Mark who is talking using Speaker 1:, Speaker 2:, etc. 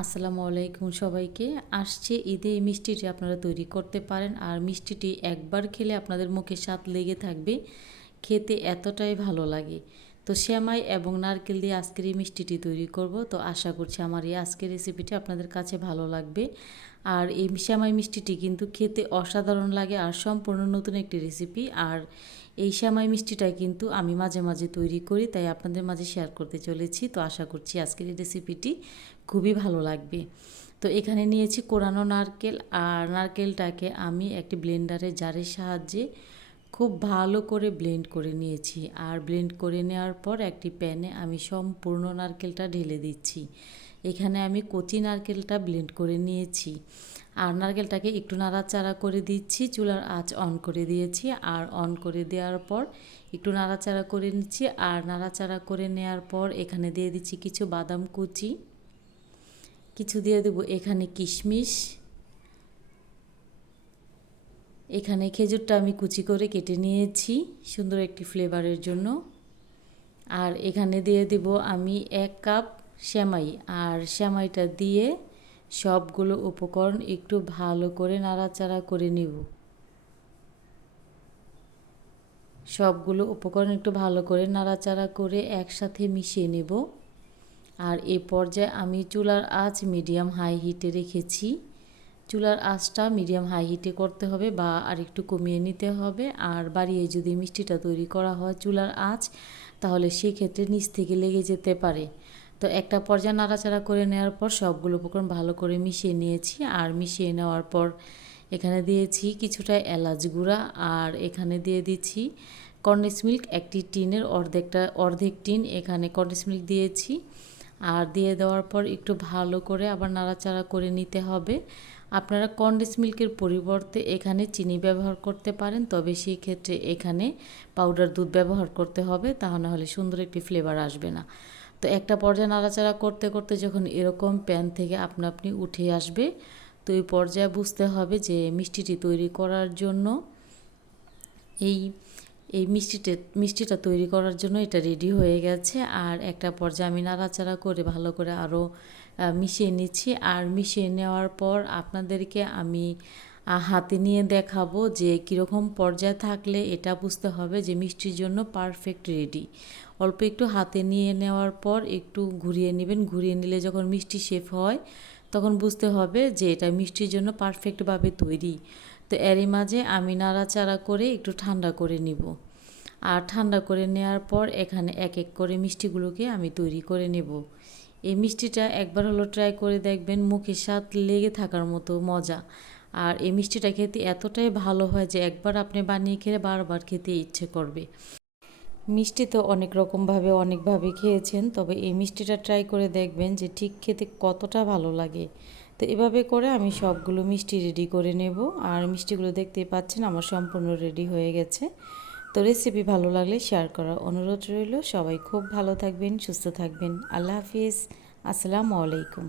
Speaker 1: আসসালামু আলাইকুম সবাইকে। আসছে ঈদে এই মিষ্টিটি আপনারা তৈরি করতে পারেন আর মিষ্টিটি একবার খেলে আপনাদের মুখে স্বাদ লেগে থাকবে। খেতে এতটাই ভালো লাগে। তো শ্যামাই এবং নারকেল দিয়ে আজকের এই মিষ্টিটি তৈরি করব। তো আশা করছি আমার এই আজকের রেসিপিটি আপনাদের কাছে ভালো লাগবে। আর এই শ্যামাই মিষ্টিটি কিন্তু খেতে অসাধারণ লাগে আর সম্পূর্ণ নতুন একটি রেসিপি আর এই শ্যামাই মিষ্টিটা কিন্তু আমি মাঝে মাঝে তৈরি করি, তাই আপনাদের মাঝে শেয়ার করতে চলেছি। তো আশা করছি আজকের এই রেসিপিটি খুবই ভালো লাগবে। তো এখানে নিয়েছি কোরানো নারকেল। আর নারকেলটাকে আমি একটি ব্লেন্ডারের জারের সাহায্যে খুব ভালো করে ব্লেন্ড করে নিয়েছি। আর ব্লেন্ড করে নেওয়ার পর একটি প্যানে আমি সম্পূর্ণ নারকেলটা ঢেলে দিচ্ছি। এখানে আমি কচি নারকেলটা ব্লেন্ড করে নিয়েছি। আর নারকেলটাকে একটু নাড়াচাড়া করে দিচ্ছি, চুলার আঁচ অন করে দিয়েছি। আর অন করে দেওয়ার পর একটু নাড়াচাড়া করে নিচ্ছি। আর নাড়াচাড়া করে নেওয়ার পর এখানে দিয়ে দিচ্ছি কিছু বাদাম কুচি। কিছু দিয়ে দেবো এখানে কিশমিশ। এখানে খেজুরটা আমি কুচি করে কেটে নিয়েছি, সুন্দর একটি ফ্লেভারের জন্য। আর এখানে দিয়ে দেব আমি এক কাপ শ্যামাই আর শ্যামাইটা দিয়ে সবগুলো উপকরণ একটু ভালো করে নাড়াচাড়া করে নিব। সবগুলো উপকরণ একটু ভালো করে নাড়াচাড়া করে একসাথে মিশিয়ে নেব। আর এ পর্যায়ে আমি চুলার আঁচ মিডিয়াম হাই হিটে রেখেছি। চুলার আঁচটা মিডিয়াম হাই হিটে করতে হবে বা আর একটু কমিয়ে নিতে হবে। আর বাড়িয়ে যদি মিষ্টিটা তৈরি করা হয় চুলার আঁচ, তাহলে সেক্ষেত্রে নিচ থেকে লেগে যেতে পারে। তো একটা পর্যায়ে নাড়াচাড়া করে নেওয়ার পর সবগুলো উপকরণ ভালো করে মিশিয়ে নিয়েছি। আর মিশিয়ে নেওয়ার পর এখানে দিয়েছি কিছুটা এলাচ গুঁড়া। আর এখানে দিয়ে দিচ্ছি কর্নেস মিল্ক একটি টিনের অর্ধেকটা, অর্ধেক টিন এখানে কর্নেস মিল্ক দিয়েছি। আর দিয়ে দেওয়ার পর একটু ভালো করে আবার নাড়াচাড়া করে নিতে হবে। আপনারা কন্ডেন্স মিল্কের পরিবর্তে এখানে চিনি ব্যবহার করতে পারেন, তবে সেই ক্ষেত্রে এখানে পাউডার দুধ ব্যবহার করতে হবে তাহলে হলে সুন্দর একটি ফ্লেভার আসবে না। তো একটা পর্যায়ে নাড়াচাড়া করতে করতে যখন এরকম প্যান থেকে আপনা আপনি উঠে আসবে, তো এই পর্যায়ে বুঝতে হবে যে মিষ্টিটি তৈরি করার জন্য এই এই মিষ্টিটা মিষ্টিটা তৈরি করার জন্য এটা রেডি হয়ে গেছে। আর একটা পর্যায়ে আমি নাড়াচাড়া করে ভালো করে আরও মিশিয়ে নিচ্ছি। আর মিশিয়ে নেওয়ার পর আপনাদেরকে আমি হাতে নিয়ে দেখাবো যে কীরকম পর্যায়ে থাকলে এটা বুঝতে হবে যে মিষ্টির জন্য পারফেক্ট রেডি অল্প একটু হাতে নিয়ে নেওয়ার পর একটু ঘুরিয়ে নেবেন। ঘুরিয়ে নিলে যখন মিষ্টি শেফ হয়, তখন বুঝতে হবে যে এটা মিষ্টির জন্য পারফেক্টভাবে তৈরি। তো এরই মাঝে আমি নাড়াচাড়া করে একটু ঠান্ডা করে নিব। আর ঠান্ডা করে নেওয়ার পর এখানে এক এক করে মিষ্টিগুলোকে আমি তৈরি করে নেব। এই মিষ্টিটা একবার হলো ট্রাই করে দেখবেন মুখে স্বাদ লেগে থাকার মতো মজা। আর এই মিষ্টিটা খেতে এতটাই ভালো হয় যে একবার আপনি বানিয়ে খেলে বারবার খেতে ইচ্ছে করবে। মিষ্টি তো অনেক রকমভাবে অনেকভাবে খেয়েছেন, তবে এই মিষ্টিটা ট্রাই করে দেখবেন যে ঠিক খেতে কতটা ভালো লাগে। তো এভাবে করে আমি সবগুলো মিষ্টি রেডি করে নেব। আর মিষ্টিগুলো দেখতেই পাচ্ছেন আমার সম্পূর্ণ রেডি হয়ে গেছে। তো রেসিপি ভালো লাগলে শেয়ার করার অনুরোধ রইল। সবাই খুব ভালো থাকবেন, সুস্থ থাকবেন। আল্লাহ হাফিজ। আসসালামু আলাইকুম।